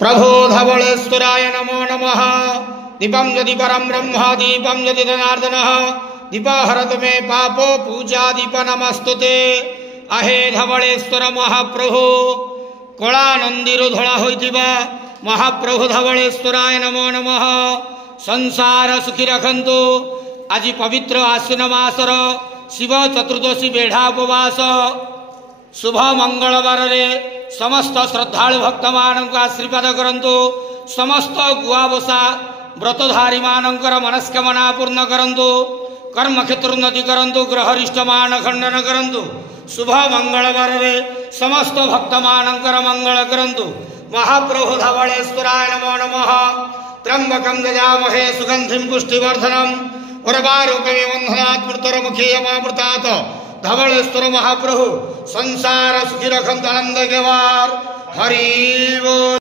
प्रभो धवलेश्वराय नमो नमः। दीपं यदि परं ब्रह्म दीपं यदि जनार्दनः दीपहरतु मे पापो पूजा दीप नमस्तुते। आहे धवलेश्वर महाप्रभु कला नंदीरु धड़ा होइतिबा महाप्रभु धवलेश्वराय नमो नमः। संसार सुखी रखंतु। आज पवित्र आश्विन मासर शिव चतुर्दशी बेढ़ा उपवास शुभ मंगलवार रे समस्त श्रद्धालु भक्त मानक आशीर्वाद करंतु। समस्त गुआबसा व्रतधारी मानकर मनस्कामना पूर्ण करंतु। कर्म क्षेत्र उन्नति करंतु। ग्रहरिष्ठ मान खंडन करंतु। शुभ मंगलवार रे समस्त भक्त मानकर मंगल करंतु। महाप्रभु धवलेश्वराय नमो नमः। त्र्यंबकं यजामहे सुगंधिं पुष्टिवर्धनम् उर्वारुकमिव बन्धनात् मृत्युर्मुखे यमामृतात्। धवलेश्वर महाप्रभु संसार सुखी रखंत आनंद केवार हरि बोल।